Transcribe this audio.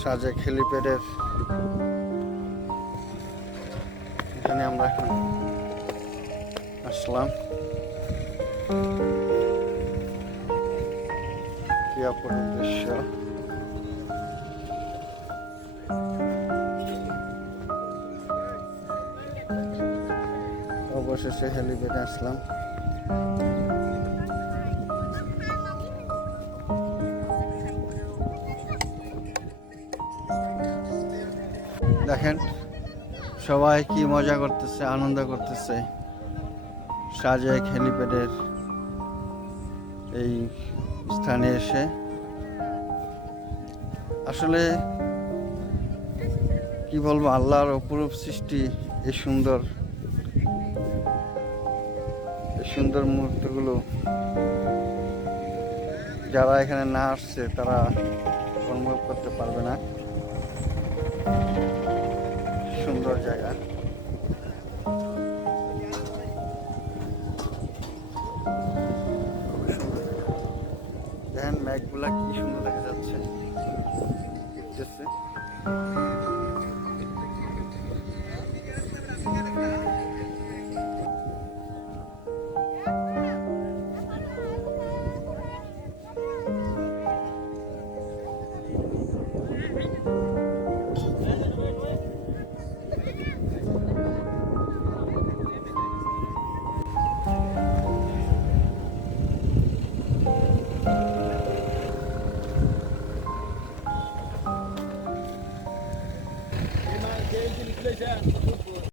সাজেক হেলিপ্যাডের এখানে আমরা এখন আসলাম। কি অপরূপ দৃশ্য। অবশেষে হেলিপ্যাডে আসলাম। দেখেন, সবাই কি মজা করতেছে, আনন্দ করতেছে। সাজেক হেলিপ্যাডের এই স্থানে এসে। আসলে কি বলব, আল্লাহর অপরূপ সৃষ্টি, এই সুন্দর সুন্দর মুহূর্তগুলো যারা এখানে না আসছে, তারা অনুভব করতে পারবে না। সুন্দর জায়গা। দেখেন ম্যাগগুলা কি সুন্দর দেখা যাচ্ছে। উঠতেছে એટલે છે.